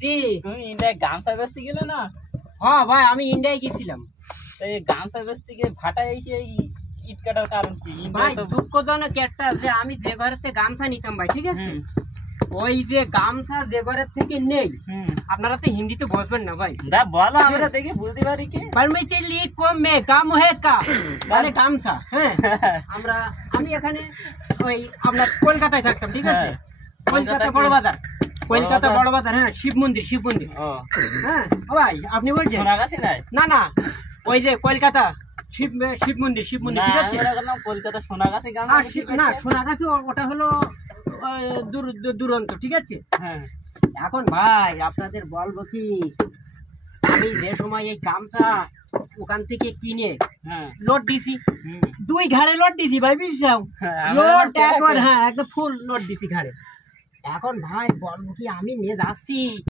জি তুমি ইন্ডিয়ায় গামছা বেচতে গেলে না? হ্যাঁ ভাই আমি ইন্ডিয়ায় গেছিলাম। এই গামছা বেচতে গিয়ে ভাটায় এসে এই ইট কাটার কারণ কি? ভাই ইন্ডিয়ায় তো দুঃখজনক একটা যে আমি যে ঘরেতে গামছা নিতাম ভাই, ঠিক আছে, ওই যে গামছা যে ঘরের থেকে নেই, আপনারা তো হিন্দিতে বলবেন না ভাই, যা বলো আমরা দেখি বুঝতে পারি কি। परमिचली को में काम है का মানে গামছা। হ্যাঁ আমি এখানে ওই আপনার কলকাতায় থাকতাম, ঠিক আছে, কলকাতা বড় বাজার, কলকাতা বড় বাজার, হ্যাঁ শিব মন্দির ও হ্যাঁ ভাই আপনি বলছেন সোনাগাছি নাই? না ওই যে কলকাতা শিব মন্দির, ঠিক আছে। কলকাতা সোনাগাছি গাম না সোনাগাছি ওটা হলো দুরন্ত, ঠিক আছে। হ্যাঁ এখন ভাই আপনাদের বলবো কি, আমি যে সময় এই গামছা ওখান থেকে কিনে লোড দিছি, 2 ঘাড়ে লোড দিছি ভাই, বুঝছাও, লোড একবার, হ্যাঁ একদম ফুল লোড দিছি ঘাড়ে। এখন ভাই বলবো কি, আমি নিয়ে যাচ্ছি